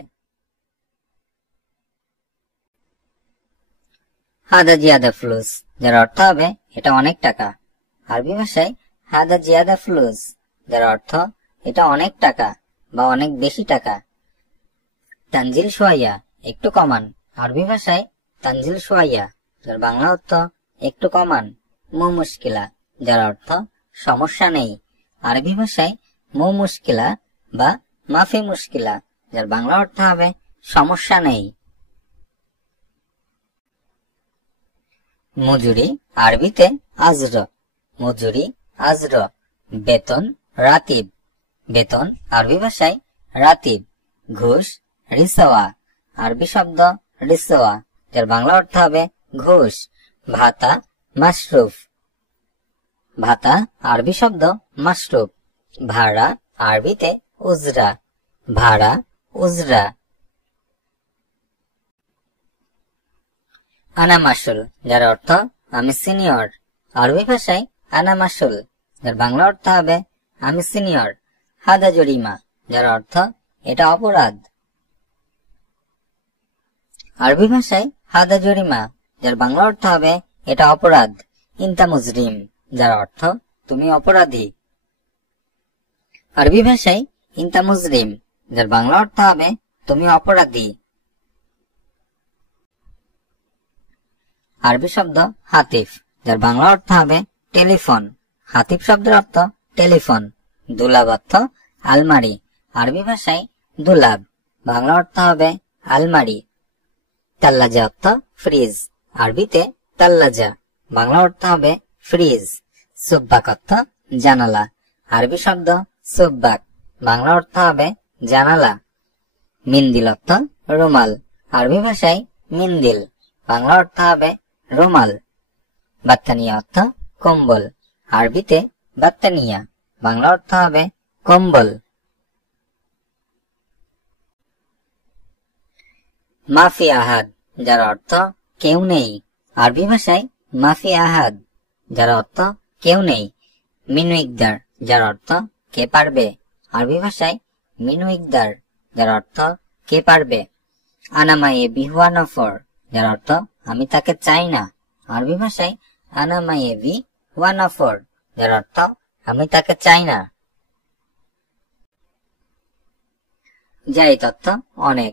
হাদা জিয়াদা ফ্লুস, যার অর্থ হবে এটা অনেক টাকা, আরবি ভাষায় হাদা জিয়াদা ফ্লুস, যার অর্থ এটা অনেক টাকা বা অনেক বেশি টাকা। তানজিল সোয়াইয়া, একটু কমান, আরবি ভাষায় তানজিল সোয়াইয়া, যার বাংলা অর্থ একটু কমান। মু মুশকিলা, যার অর্থ সমস্যা নেই, আরবি ভাষায় মু মুশকিলা বা মাফি মুশকিলা, যার বাংলা অর্থ হবে সমস্যা নেই। মজুরি, আরবিতে আজর, মজুরি আজর। বেতন রাতিব, বেতন আরবি ভাষায় রাতিব। ঘুষ রিসওয়া, আরবি শব্দ রিসওয়া, যার বাংলা অর্থ হবে ঘুষ। ভাতা মাশরুফ, ভাতা আরবি শব্দ মাশরুফ। ভাড়া আরবিতে উজরা, ভাড়া উজরা। আনা মাসুল, যার অর্থ আমি সিনিয়র, আরবি ভাষায় আনা মাসুল, যার বাংলা অর্থ হবে আমি সিনিয়র। হাদা জরিমা, যার অর্থ এটা অপরাধ, আরবি ভাষায় হাদা জরিমা, যার বাংলা অর্থ হবে এটা অপরাধ। ইনতা মুজরিম, যার অর্থ তুমি অপরাধী, আরবি ভাষায় ইনতা মুজরিম, যার বাংলা অর্থ হবে তুমি অপরাধী। আরবি শব্দ হাতিফ, যার বাংলা অর্থ হবে টেলিফোন, হাতিফ শব্দের অর্থ টেলিফোন। দুলাব অর্থ আলমারি, আরবি ভাষায় দুলাব, বাংলা অর্থ হবে আলমারি। তাল্লাজা অর্থ ফ্রিজ, আরবিতে তাল্লাজা, বাংলা অর্থ হবে ফ্রিজ। সুব্বাক অর্থ জানালা, আরবি শব্দ সুব্বাক, বাংলা অর্থ হবে জানালা। মিন্দিল অর্থ রুমাল, আরবি ভাষায় মিন্দিল, বাংলা অর্থ হবে রুমাল। বাত্তানিয়া অর্থ কম্বল, আরবিতে বাত্তানিয়া, বাংলা অর্থ হবে কম্বল। মাফি আহাদ, যার অর্থ কেউ নেই, আরবি ভাষায় মাফি আহাদ, যার অর্থ কেউ নেই। মিনু ইকদার, যার অর্থ কে পারবে, আরবি ভাষায় মিন ইকদার, যার অর্থ কে পারবে। আনা মা ইয়াবি হুয়া নফর, যার অর্থ আমি তাকে চাই না। আরবি ভাষায় আনা মা ইয়াবি হুয়া নফর, যার অর্থ আমি তাকে চাই না। জাইদ অর্থ অনেক।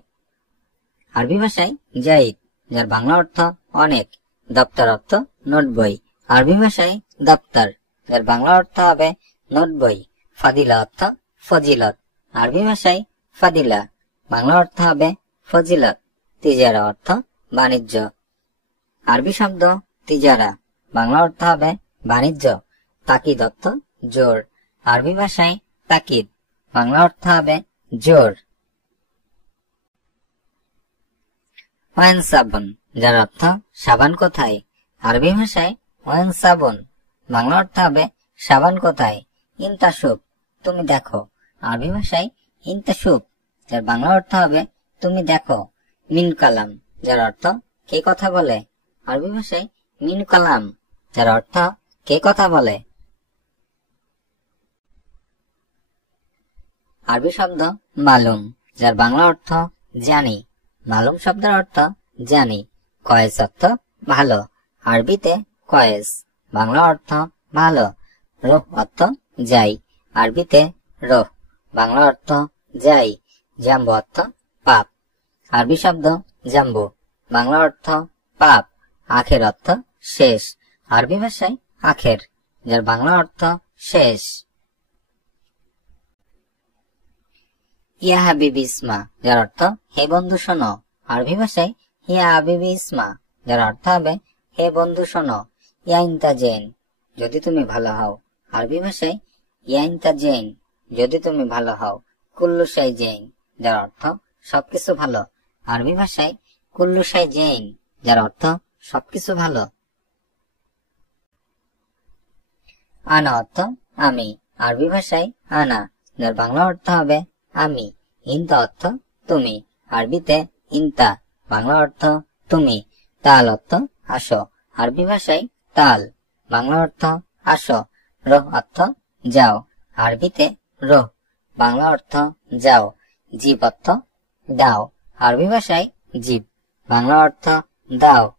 আরবি ভাষায় জাইদ, যার বাংলা অর্থ অনেক। দপ্তর অর্থ নোট বই। আরবি ভাষায় দপ্তর, যার বাংলা অর্থ হবে নোট বই। ফাদিলা অর্থ ফজিলত। আরবি ভাষায় ফাদিলা, বাংলা অর্থ হবে ফজিলত। তিজারা অর্থ বাণিজ্য। আরবি শব্দ তিজারা, বাংলা অর্থ হবে বাণিজ্য। তাকিদ অর্থ জোর। আরবি ভাষায় তাকিদ, বাংলা অর্থ হবে জোর। ওয়ান সাবন, যার অর্থ সাবান কোথায়। আরবি ভাষায় ওয়ান সাবন, বাংলা অর্থ হবে সাবান কোথায়। ইনতাসুব, তুমি দেখো। আরবি ভাষায় ইনতাসুব, যার বাংলা অর্থ হবে তুমি দেখো। মিন কালাম, যার অর্থ কে কথা বলে। আরবি ভাষায় মিন কালাম, যার অর্থ কে কথা বলে। আরবি শব্দ মালুম, যার বাংলা অর্থ জানি। মালুম শব্দের অর্থ জানি। কয়েস অর্থ ভালো। আরবিতে কয়েস, বাংলা অর্থ ভালো। রোহ অর্থ যাই। আরবিতে রোহ, বাংলা অর্থ যাই। জাম্বু অর্থ পাপ। আরবি শব্দ জাম্বু, বাংলা অর্থ পাপ। আখের অর্থ শেষ। আরবি ভাষায় আখের, যার বাংলা অর্থ শেষ। ইয়া হাবিবি ইসমা, যার অর্থ হে বন্ধু শোনো। আরবি ভাষায় ইয়া হাবিবি ইসমা, যার অর্থ হবে হে বন্ধু শোনো। ইয়া ইনতা জেন, যদি তুমি ভালো হও। আরবি ভাষায় ইয়া ইনতা জেন, যদি তুমি ভালো হও। কুল্লু শাই জেন, যার অর্থ সবকিছু ভালো। আরবি ভাষায় কুল্লু শাই জেন, যার অর্থ সবকিছু ভালো। আনা অর্থ আমি। আরবি ভাষায় আনা, যার বাংলা অর্থ হবে আমি। ইনতা অর্থ তুমি। আরবিতে ইনতা, বাংলা অর্থ তুমি। তাল অর্থ আসো। আরবি ভাষায় তাল, বাংলা অর্থ আসো। রোহ অর্থ যাও। আরবিতে রোহ, বাংলা অর্থ যাও। জিব অর্থ দাও। আরবি ভাষায় জিব, বাংলা অর্থ দাও।